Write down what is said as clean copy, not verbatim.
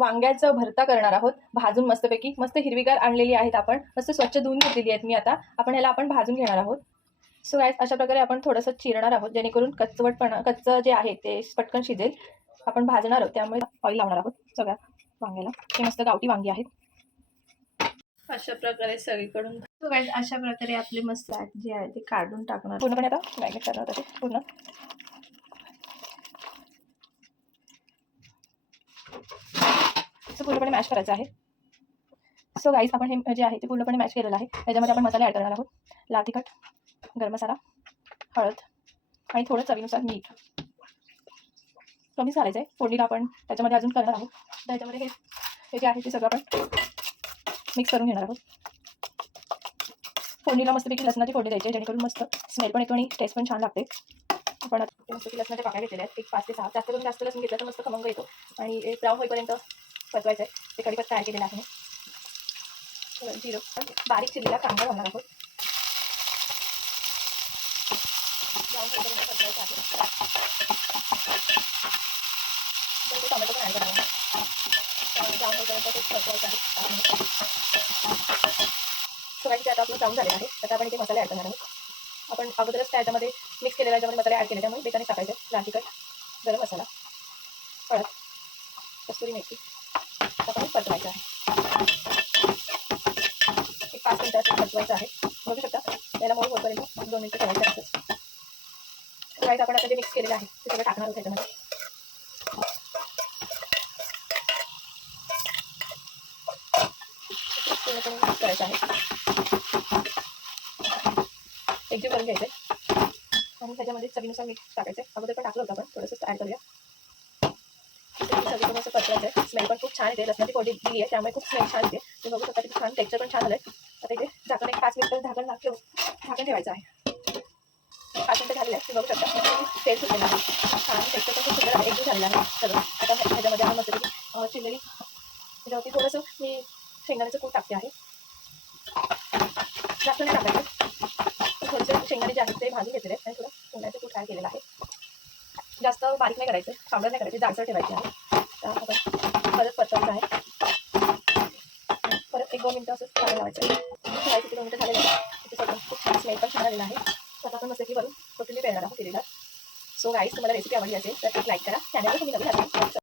वांग्याचं भरता करणार आहोत, भाजून मस्तपैकी. मस्त हिरवीगार आणलेली आहेत आपण, मस्त स्वच्छ धुवून घेतलेली आहेत मी आता. आपण ह्याला आपण भाजून घेणार आहोत. सो गाईस अशा प्रकारे आपण थोडंसं चिरणार आहोत, जेणेकरून कच्चं जे आहे ते पटकन शिजेल. आपण भाजणार आहोत त्यामुळे ऑइल लावणार आहोत सगळ्या वांग्याला. हे मस्त गावठी वांगी आहेत. अशा प्रकारे सगळीकडून गाईस अशा प्रकारे आपले मस्त जे आहे ते काढून टाकणार पूर्णपणे. आता मॅरिनेट करणार होतं ते पूर्ण पूर्णपणे मॅश करायचं आहे. सो गाईस आपण हे जे आहे ते पूर्णपणे मॅश केलेलं आहे. त्याच्यामध्ये आपण मसाले ॲड करणार आहोत. लाल तिखट, गरम मसाला, हळद आणि थोडं चवीनुसार मीठ. कमी घालायचं आहे. फोडणीला आपण त्याच्यामध्ये अजून करणार आहोत. त्याच्यामध्ये हे जे आहे ते सगळं आपण मिक्स करून घेणार आहोत. फोडणीला मस्तपैकी लसणाची फोडणी द्यायची, जेणेकरून मस्त स्मेल पण येतो आणि टेस्ट पण छान लागते. आपण मस्तपैकी लसणाच्या पाकळ्या घेतलेल्या आहेत, 1 5 ते 6. जास्त लसूण घेतलं तर मस्त खमंग येतो. आणि ब्राऊन होईपर्यंत परतवायचं आहे. ते कढीपत्ता ॲड केलेला आहे. जिरं, बारीक चिरलेला कांदा घालणार आहोत. ब्राऊन होईपर्यंत परतवायचं आहे. तर ते टोमॅटो पण ॲड करणार आहोत. ब्राऊन होईपर्यंत ते परतवायचं आहे. सगळ्याची आता आपलं ब्राऊन झालेलं आहे. आता आपण इथे मसाले ॲड करणार आहोत. आपण अगोदरच त्याच्यामध्ये मिक्स केलेला याच्यामध्ये मसाले ॲड केले, त्यामुळे बेताने टाकायचे. लाल तिखट, गरम मसाला, हळद, कस्तुरी मेथी. आपण परतवायचं आहे. 1 5 मिनिटं असं परतवायचं आहे. बघू शकता याला मऊ होईपर्यंत 2 मिनिटं ठेवायचं असं. राईस आपण आता जे मिक्स केलेलं आहे ते सगळं टाकणार आहोत त्याच्यामध्ये. पूर्णपणे मिक्स करायचं आहे. एकजीव करून घ्यायचं आहे. आणि त्याच्यामध्ये चवीनुसार मीठ टाकायचं आहे. अगोदर पण टाकलं होतं आपण, थोडंसं ॲड करूया. सगळीकडून असं परतवायचं आहे. स्मेल पण खूप छान येते. लसणाची फोडणी दिली आहे त्यामुळे खूप स्मेल छान येते. तुम्ही बघू शकता किती छान टेक्स्चर पण छान झालं आहे. आता इथे झाकण 1 5 मिनिटं झाकण ठेवायचं आहे. 5 मिनिटं झालेलं आहे. तुम्ही बघू शकता तेल सुटलेलं आहे. छान टेक्स्चर पण खूप सुंदर आहे. एकजीव झालेलं आहे सगळं. आता ह्याच्यामध्ये आपण मस्तपैकी चिरलेली त्याच्यावरती थोडंसं मी शेंगदाण्याचं कूट टाकते आहे. जास्त नाही टाकायचं. थोडंसं शेंगदाणे जे आहेत ते भाजून घेतलेले आहेत आणि थोडं शेंगदाण्याचं कूट ॲड केलेलं आहे. जास्त बारीक नाही करायचं, पावडर नाही करायची, जाडसर ठेवायची आहे. तर आपण परत परतवायचं आहे. परत 1 2 मिनिटं असं चालू लावायचं आहे. ठेवायचं. 2 मिनिटं झालेलं आहे. तिथे सगळं खूप छान स्मेल पण छान आलेला आहे. तर आपण मस्त की वरून कोथिंबीर पेरणार आहोत केलेला. सो गाईस तुम्हाला रेसिपी आवडली असेल तर एक लाईक करा. चॅनलवर तुम्ही नवीन असाल